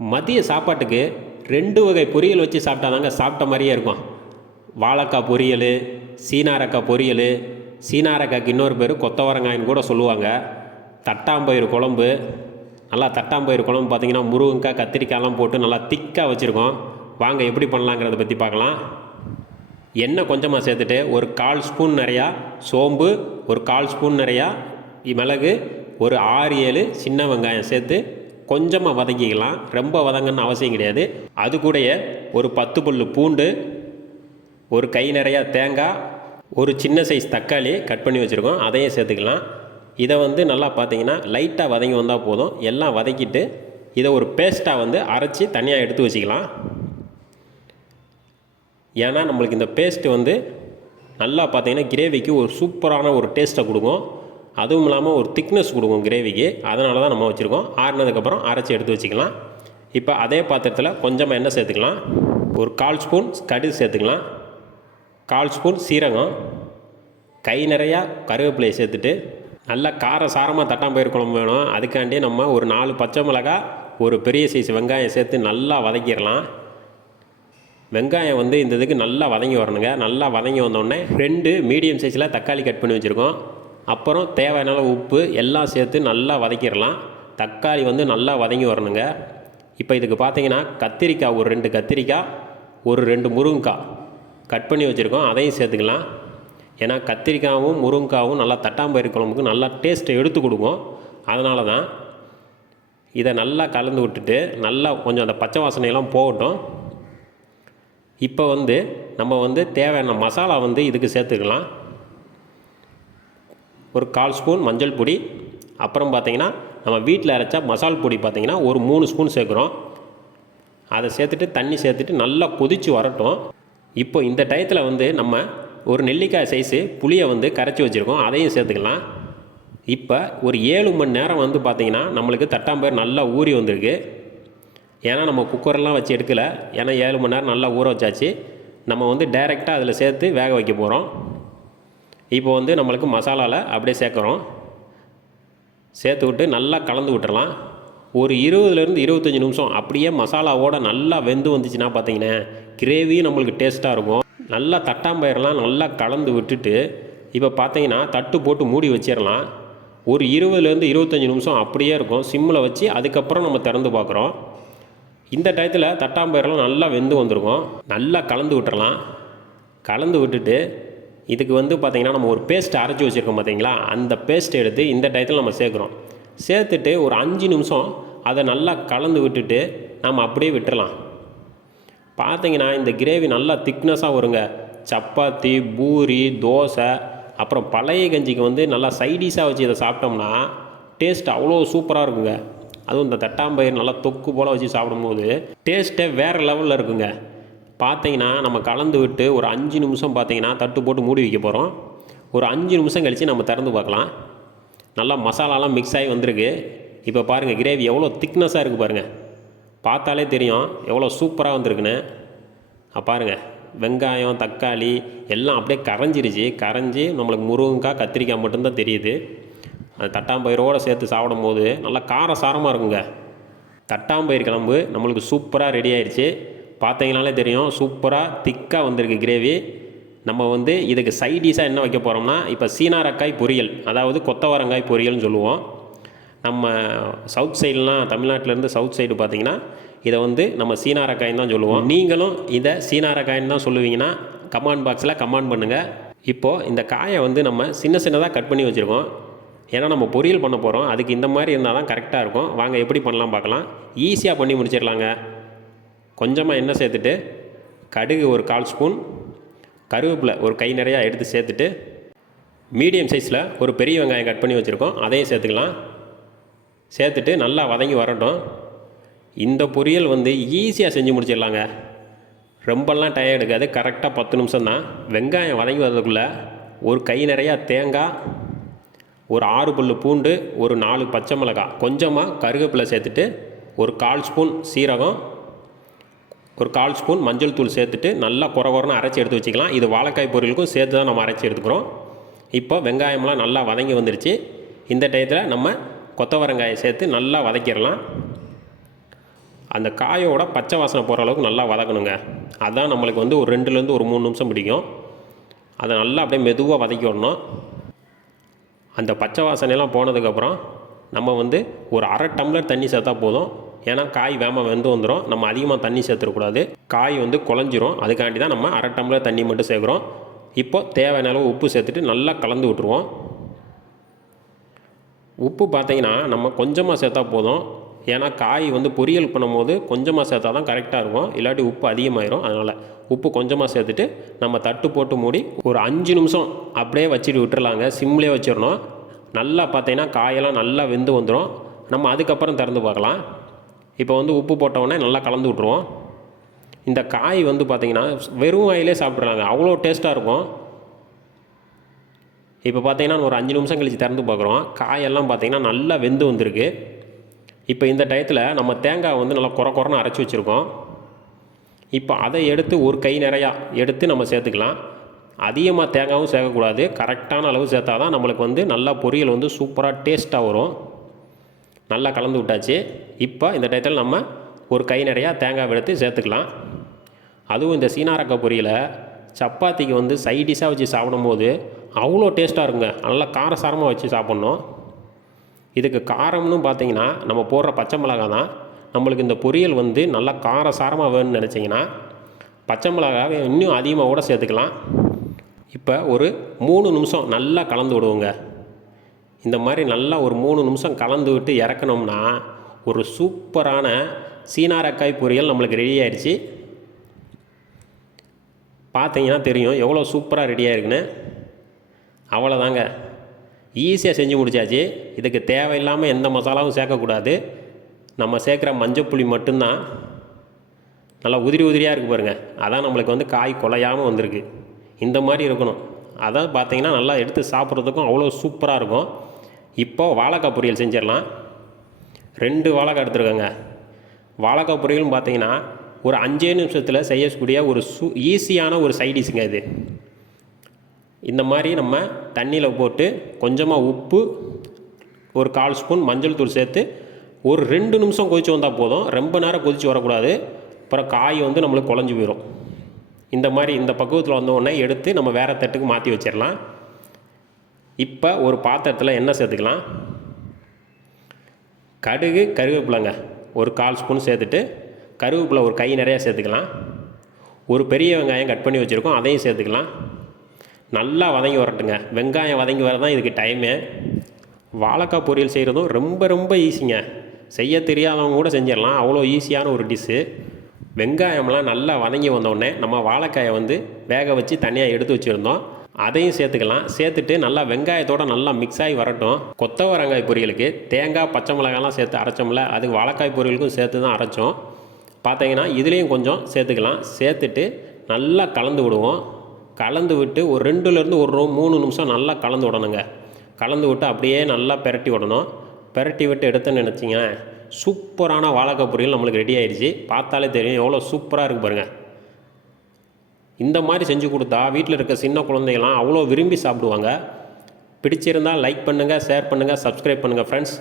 மதிய சாப்பாட்டுக்கு 2 வகை பொரியல் வச்சு சாப்பிட்டா தாங்க சாப்பிட்ட மாதிரியே இருக்கும். வாழைக்காய் பொரியல், சீனாரக்காய் பொரியல், சீனாரக்காய்க்கு இன்னொரு பேர் கொத்தவரங்காயின்னு கூட சொல்லுவாங்க. தட்டாம்பயிறு குழம்பு, நல்லா தட்டாம்பயிறு குழம்பு பார்த்திங்கன்னா முருங்கைக்காய் கத்திரிக்காயெலாம் போட்டு நல்லா திக்காக வச்சுருக்கோம். வாங்க எப்படி பண்ணலாங்கிறத பற்றி பார்க்கலாம். எண்ணெய் கொஞ்சமாக சேர்த்துட்டு ஒரு 1/4 ஸ்பூன் நிறையா சோம்பு, ஒரு 1/4 ஸ்பூன் நிறையா மிளகு, ஒரு 6-7 சின்ன வெங்காயம் சேர்த்து கொஞ்சமாக வதக்கிக்கலாம். ரொம்ப வதங்கன்னு அவசியம் கிடையாது. அது கூடயே ஒரு 10 பல்லு பூண்டு, ஒரு கை நிறையா தேங்காய், ஒரு சின்ன சைஸ் தக்காளி கட் பண்ணி வச்சுருக்கோம், அதையும் சேர்த்துக்கலாம். இதை நல்லா பார்த்தீங்கன்னா லைட்டாக வதங்கி வந்தால் போதும். எல்லாம் வதக்கிட்டு இதை ஒரு பேஸ்ட்டாக அரைச்சி தனியாக எடுத்து வச்சுக்கலாம். ஏன்னா நம்மளுக்கு இந்த பேஸ்ட்டு நல்லா பார்த்தீங்கன்னா கிரேவிக்கு ஒரு சூப்பரான ஒரு டேஸ்ட்டை கொடுக்கும். அதுவும் இல்லாமல் ஒரு திக்னஸ் கொடுக்கும் கிரேவிக்கு. அதனால தான் நம்ம வச்சுருக்கோம். ஆறுனதுக்கப்புறம் அரைச்சி எடுத்து வச்சுக்கலாம். இப்போ அதே பாத்திரத்தில் கொஞ்சமாக எண்ணெய் சேர்த்துக்கலாம். ஒரு 1/4 ஸ்பூன் கடுகு சேர்த்துக்கலாம். 1/4 ஸ்பூன் சீரகம், கை நிறையா கருவேப்பிலையை சேர்த்துட்டு நல்லா காரசாரமாக தட்டாம்பயிறு குழம்பு வேணும். அதுக்காண்டி நம்ம ஒரு 4 பச்சை மிளகாய், ஒரு பெரிய சைஸ் வெங்காயம் சேர்த்து நல்லா வதக்கிடலாம். வெங்காயம் இந்த இதுக்கு நல்லா வதங்கி வரணுங்க. நல்லா வதங்கி வந்தோடனே 2 மீடியம் சைஸில் தக்காளி கட் பண்ணி வச்சுருக்கோம். அப்புறம் தேவையான உப்பு எல்லாம் சேர்த்து நல்லா வதக்கிடலாம். தக்காளி நல்லா வதங்கி வரணுங்க. இப்போ இதுக்கு பார்த்தீங்கன்னா கத்திரிக்காய், ஒரு 2 கத்திரிக்காய், ஒரு 2 முருங்கைக்காய் கட் பண்ணி வச்சுருக்கோம், அதையும் சேர்த்துக்கலாம். ஏன்னா கத்திரிக்காயும் முருங்கைக்காவும் நல்லா தட்டாம்பயிறு குழம்புக்கு நல்லா டேஸ்ட்டை எடுத்து கொடுக்கும். அதனால தான் இதை நல்லா கலந்து விட்டுட்டு நல்லா கொஞ்சம் அந்த பச்சை வாசனையெல்லாம் போகட்டும். இப்போ நம்ம தேவையான மசாலா இதுக்கு சேர்த்துக்கலாம். ஒரு 1/4 ஸ்பூன் மஞ்சள் பொடி, அப்புறம் பார்த்திங்கன்னா நம்ம வீட்டில் அரைச்சா மசால் பொடி பார்த்திங்கன்னா ஒரு 3 ஸ்பூன் சேர்க்குறோம். அதை சேர்த்துட்டு தண்ணி சேர்த்துட்டு நல்லா கொதித்து வரட்டும். இப்போ இந்த டயத்தில் நம்ம ஒரு நெல்லிக்காய் சைஸு புளியை கரைச்சி வச்சுருக்கோம், அதையும் சேர்த்துக்கலாம். இப்போ ஒரு 7 மணி நேரம் பார்த்திங்கன்னா நம்மளுக்கு தட்டாம்பயிறு நல்லா ஊறி வந்திருக்கு. ஏன்னா நம்ம குக்கரெலாம் வச்சு எடுக்கலை. ஏன்னா 7 மணி நேரம் நல்லா ஊற வச்சாச்சு. நம்ம டைரெக்டாக அதில் சேர்த்து வேக வைக்க போகிறோம். இப்போ நம்மளுக்கு மசாலாவில் அப்படியே சேர்க்குறோம். சேர்த்து விட்டு நல்லா கலந்து விட்டுறலாம். ஒரு 20லேருந்து 25 நிமிஷம் அப்படியே மசாலாவோடு நல்லா வெந்து வந்துச்சுன்னா பார்த்தீங்கன்னா கிரேவியும் நம்மளுக்கு டேஸ்ட்டாக இருக்கும். நல்லா தட்டாம்பயிரெலாம் நல்லா கலந்து விட்டுட்டு இப்போ பார்த்தீங்கன்னா தட்டு போட்டு மூடி வச்சிடலாம். ஒரு 20லேருந்து 25 நிமிஷம் அப்படியே இருக்கும் சிம்மில் வச்சு. அதுக்கப்புறம் நம்ம திறந்து பார்க்குறோம். இந்த டயத்தில் தட்டாம்பயிரெலாம் நல்லா வெந்து வந்திருக்கும். நல்லா கலந்து விட்டுறலாம். கலந்து விட்டுட்டு இதுக்கு பார்த்திங்கன்னா நம்ம ஒரு பேஸ்ட் அரைச்சி வச்சுருக்கோம் பார்த்தீங்களா, அந்த பேஸ்ட் எடுத்து இந்த டயத்தில் நம்ம சேர்க்குறோம். சேர்த்துட்டு ஒரு 5 நிமிஷம் அதை நல்லா கலந்து விட்டுட்டு நம்ம அப்படியே விட்டுறலாம். பார்த்திங்கன்னா இந்த கிரேவி நல்லா திக்னஸாக வருங்க. சப்பாத்தி, பூரி, தோசை, அப்புறம் பழைய கஞ்சிக்கு நல்லா சைடிஷாக வச்சு இதை சாப்பிட்டோம்னா டேஸ்ட் அவ்வளோ சூப்பராக இருக்குங்க. அதுவும் இந்த தட்டாம்பயிறு நல்லா தொக்கு போல் வச்சு சாப்பிடும்போது டேஸ்ட்டே வேறு லெவலில் இருக்குங்க. பார்த்தீங்கன்னா நம்ம கலந்து விட்டு ஒரு 5 நிமிஷம் பார்த்தீங்கன்னா தட்டு போட்டு மூடி வைக்க போகிறோம். ஒரு 5 நிமிஷம் கழித்து நம்ம திறந்து பார்க்கலாம். நல்லா மசாலாலாம் மிக்ஸ் ஆகி வந்திருக்கு. இப்போ பாருங்கள் கிரேவி எவ்வளோ திக்னஸாக இருக்குது பாருங்கள். பார்த்தாலே தெரியும் எவ்வளோ சூப்பராக வந்திருக்குன்னு. பாருங்கள் வெங்காயம், தக்காளி எல்லாம் அப்படியே கரைஞ்சிருச்சு. கரைஞ்சி நம்மளுக்கு முருங்கைக்காய், கத்திரிக்காய் மட்டும்தான் தெரியுது. அந்த தட்டாம்பயிரோடு சேர்த்து சாப்பிடும் போது நல்லா காரசாரமாக இருக்குங்க. தட்டாம்பயிறு குழம்பு நம்மளுக்கு சூப்பராக ரெடி ஆயிடுச்சு. பார்த்தீங்கனாலே தெரியும் சூப்பராக திக்காக வந்திருக்கு கிரேவி. நம்ம இதுக்கு சைடிஷாக என்ன வைக்க போகிறோம்னா இப்போ சீனாரக்காய் பொரியல், அதாவது கொத்தவரங்காய் பொரியல்னு சொல்லுவோம். நம்ம சவுத் சைட்லாம், தமிழ்நாட்டிலேருந்து சவுத் சைடு பார்த்திங்கன்னா இதை நம்ம சீனாரக்காயின்னு தான் சொல்லுவோம். நீங்களும் இதை சீனாரக்காயின்னு தான் சொல்லுவீங்கன்னா கமெண்ட் பாக்ஸில் கமெண்ட் பண்ணுங்கள். இப்போது இந்த காயை நம்ம சின்ன சின்னதாக கட் பண்ணி வச்சுருக்கோம். ஏன்னா நம்ம பொரியல் பண்ண போகிறோம். அதுக்கு இந்த மாதிரி இருந்தால் தான் கரெக்டாக இருக்கும். வாங்க எப்படி பண்ணலாம் பார்க்கலாம். ஈஸியாக பண்ணி முடிச்சிடலாங்க. கொஞ்சமாக எண்ணெய் சேர்த்துட்டு கடுகு ஒரு 1/4 ஸ்பூன், கருவேப்பிலை ஒரு கை நிறையா எடுத்து சேர்த்துட்டு மீடியம் சைஸில் ஒரு பெரிய வெங்காயம் கட் பண்ணி வச்சுருக்கோம், அதையும் சேர்த்துக்கலாம். சேர்த்துட்டு நல்லா வதங்கி வரட்டும். இந்த பொரியல் ஈஸியாக செஞ்சு முடிச்சிடலாங்க. ரொம்பலாம் டைம் எடுக்காது. கரெக்டாக 10 நிமிஷம் தான். வெங்காயம் வதங்கி வரதுக்குள்ளே ஒரு கை நிறையா தேங்காய், ஒரு 6 பல்லு பூண்டு, ஒரு 4 பச்சை மிளகாய், கொஞ்சமாக கருவேப்பிலை சேர்த்துட்டு ஒரு 1/4 ஸ்பூன் சீரகம், ஒரு 1/4 ஸ்பூன் மஞ்சள் தூள் சேர்த்துட்டு நல்லா குறகுறன்னு அரைச்சி எடுத்து வச்சுக்கலாம். இது வாழைக்காய் பொரியலுக்கும் சேர்த்து தான் நம்ம அரைச்சி எடுத்துக்கிறோம். இப்போ வெங்காயம்லாம் நல்லா வதங்கி வந்துருச்சு. இந்த டயத்தில் நம்ம கொத்தவரங்காயை சேர்த்து நல்லா வதக்கிடலாம். அந்த காயோட பச்சை வாசனை போகிற அளவுக்கு நல்லா வதக்கணுங்க. அதுதான் நம்மளுக்கு வந்து ஒரு 2லேருந்து ஒரு 3 நிமிஷம் பிடிக்கும். அதை நல்லா அப்படியே மெதுவாக வதக்கி விடணும். அந்த பச்சை வாசனையெல்லாம் போனதுக்கப்புறம் நம்ம வந்து ஒரு 1/2 டம்ளர் தண்ணி சேர்த்தா போதும். ஏன்னா காய் வெந்து வந்துடும். நம்ம அதிகமாக தண்ணி சேர்த்துடக்கூடாது, காய் வந்து குழஞ்சிரும். அதுக்காண்டி தான் நம்ம 1/2 டம்ளர் தண்ணி மட்டும் சேர்க்குறோம். இப்போ தேவையான அளவு உப்பு சேர்த்துட்டு நல்லா கலந்து விட்டுருவோம். உப்பு பார்த்திங்கன்னா நம்ம கொஞ்சமாக சேர்த்தா போதும். ஏன்னா காய் வந்து பொரியல் பண்ணும்போது கொஞ்சமாக சேர்த்தா தான் கரெக்டாக இருக்கும், இல்லாட்டி உப்பு அதிகமாகிடும். அதனால் உப்பு கொஞ்சமாக சேர்த்துட்டு நம்ம தட்டு போட்டு மூடி ஒரு 5 நிமிஷம் அப்படியே வச்சுட்டு விட்டுறலாங்க. சிம்லேயே வச்சிடணும். நல்லா பார்த்தீங்கன்னா காயெல்லாம் நல்லா வெந்து வந்துடும். நம்ம அதுக்கப்புறம் திறந்து பார்க்கலாம். இப்போ வந்து உப்பு போட்டவுடனே நல்லா கலந்து விட்ருவோம். இந்த காய் வந்து பார்த்திங்கன்னா வெறும் வாயிலே சாப்பிட்றாங்க, அவ்வளோ டேஸ்ட்டாக இருக்கும். இப்போ பார்த்திங்கன்னா ஒரு 5 நிமிஷம் கழித்து திறந்து பார்க்குறோம். காயெல்லாம் பார்த்திங்கன்னா நல்லா வெந்து வந்திருக்கு. இப்போ இந்த டயத்தில் நம்ம தேங்காய் வந்து நல்லா குறன்னு அரைச்சி வச்சுருக்கோம். இப்போ அதை எடுத்து ஒரு கை நிறையா எடுத்து நம்ம சேர்த்துக்கலாம். அதிகமாக தேங்காயும் சேர்க்கக்கூடாது, கரெக்டான அளவு சேர்த்தா தான் நம்மளுக்கு வந்து நல்லா பொரியல் வந்து சூப்பராக டேஸ்ட்டாக வரும். நல்லா கலந்து விட்டாச்சு. இப்போ இந்த டயத்தில் நம்ம ஒரு கை நிறையா தேங்காய் எடுத்து சேர்த்துக்கலாம். அதுவும் இந்த சீனாரக்காய் பொரியலை சப்பாத்திக்கு வந்து சைடிஷாக வச்சு சாப்பிடும்போது அவ்வளோ டேஸ்ட்டாக இருக்குங்க. நல்லா காரசாரமாக வச்சு சாப்பிட்ணும். இதுக்கு காரம்னு பார்த்திங்கன்னா நம்ம போடுற பச்சை மிளகாய் தான். நம்மளுக்கு இந்த பொரியல் வந்து நல்லா காரசாரமாக வேணும்னு நினச்சிங்கன்னா பச்சை மிளகாவை இன்னும் அதிகமாக கூட சேர்த்துக்கலாம். இப்போ ஒரு 3 நிமிஷம் நல்லா கலந்து விடுவோங்க. இந்த மாதிரி நல்லா ஒரு 3 நிமிஷம் கலந்து விட்டு இறக்கணும்னா ஒரு சூப்பரான சீனாரக்காய் பொரியல் நம்மளுக்கு ரெடி ஆயிடுச்சு. பார்த்தீங்கன்னா தெரியும் எவ்வளோ சூப்பராக ரெடி ஆயிருக்குன்னு. அவ்வளோதாங்க, ஈஸியாக செஞ்சு முடிச்சாச்சு. இதுக்கு தேவையில்லாமல் எந்த மசாலாவும் சேர்க்கக்கூடாது. நம்ம சேர்க்குற மஞ்சப்புளி மட்டும்தான். நல்லா உதிரியாக இருக்குது பாருங்கள். அதான் நம்மளுக்கு வந்து காய் குலையாமல் வந்திருக்கு. இந்த மாதிரி இருக்கணும். அதான் பார்த்தீங்கன்னா நல்லா எடுத்து சாப்பிட்றதுக்கும் அவ்வளோ சூப்பராக இருக்கும். இப்போ வாழைக்காய் பொரியல் செஞ்சிடலாம். 2 வாழைக்காய் எடுத்துருக்கோங்க. வாழைக்காய் பொரியலும் பார்த்தீங்கன்னா ஒரு 5 நிமிஷத்தில் செய்யக்கூடிய ஒரு ஈஸியான ஒரு சைடிஷுங்க இது. இந்த மாதிரி நம்ம தண்ணியில் போட்டு கொஞ்சமாக உப்பு, ஒரு 1/4 ஸ்பூன் மஞ்சள் தூள் சேர்த்து ஒரு 2 நிமிஷம் கொதித்து வந்தால் போதும். ரொம்ப நேரம் கொதித்து வரக்கூடாது, அப்புறம் காய் வந்து நம்மளுக்கு குழஞ்சி போயிடும். இந்த மாதிரி இந்த பக்குவத்தில் வந்தோடனே எடுத்து நம்ம வேறு தட்டுக்கு மாற்றி வச்சிடலாம். இப்போ ஒரு பாத்திரத்தில் எண்ணெய் சேர்த்துக்கலாம். கடுகு, கருவேப்பிலைங்க ஒரு 1/4 ஸ்பூன் சேர்த்துட்டு, கருவேப்பிலை ஒரு கை நிறையா சேர்த்துக்கலாம். ஒரு பெரிய வெங்காயம் கட் பண்ணி வச்சுருக்கோம், அதையும் சேர்த்துக்கலாம். நல்லா வதங்கி வரட்டுங்க. வெங்காயம் வதங்கி வர தான் இதுக்கு டைமு. வாழைக்காய் பொரியல் செய்கிறதும் ரொம்ப ஈஸிங்க. செய்ய தெரியாதவங்க கூட செஞ்சிடலாம், அவ்வளோ ஈஸியான ஒரு டிஷ்ஷு. வெங்காயம்லாம் நல்லா வதங்கி வந்தோடனே நம்ம வாழைக்காயை வந்து வேக வச்சு தனியாக எடுத்து வச்சுருந்தோம், அதையும் சேர்த்துக்கலாம். சேர்த்துட்டு நல்லா வெங்காயத்தோடு நல்லா மிக்ஸ் ஆகி வரட்டும். கொத்தவரங்காய் பொரியலுக்கு தேங்காய், பச்சை மிளகாய்லாம் சேர்த்து அரைச்சோம்ல, அது வாழைக்காய் பொரியலுக்கும் சேர்த்து தான் அரைச்சோம். பார்த்தீங்கன்னா இதுலேயும் கொஞ்சம் சேர்த்துக்கலாம். சேர்த்துட்டு நல்லா கலந்து விடுவோம். கலந்து விட்டு ஒரு 2லேருந்து ஒரு 3 நிமிஷம் நல்லா கலந்து விடணுங்க. கலந்து விட்டு அப்படியே நல்லா பெரட்டி விடணும். பெரட்டி விட்டு எடுத்தேன்னு நினச்சிங்க, சூப்பரான வாழைக்காய் பொரியல் நம்மளுக்கு ரெடி ஆயிடுச்சு. பார்த்தாலே தெரியும் எவ்வளோ சூப்பராக இருக்குது பாருங்கள். இந்த மாதிரி செஞ்சு கொடுத்தா வீட்டில் இருக்க சின்ன குழந்தைகள்லாம் அவ்வளோ விரும்பி சாப்பிடுவாங்க. பிடிச்சிருந்தால் லைக் பண்ணுங்கள், ஷேர் பண்ணுங்கள், சப்ஸ்கிரைப் பண்ணுங்கள் ஃப்ரெண்ட்ஸ்.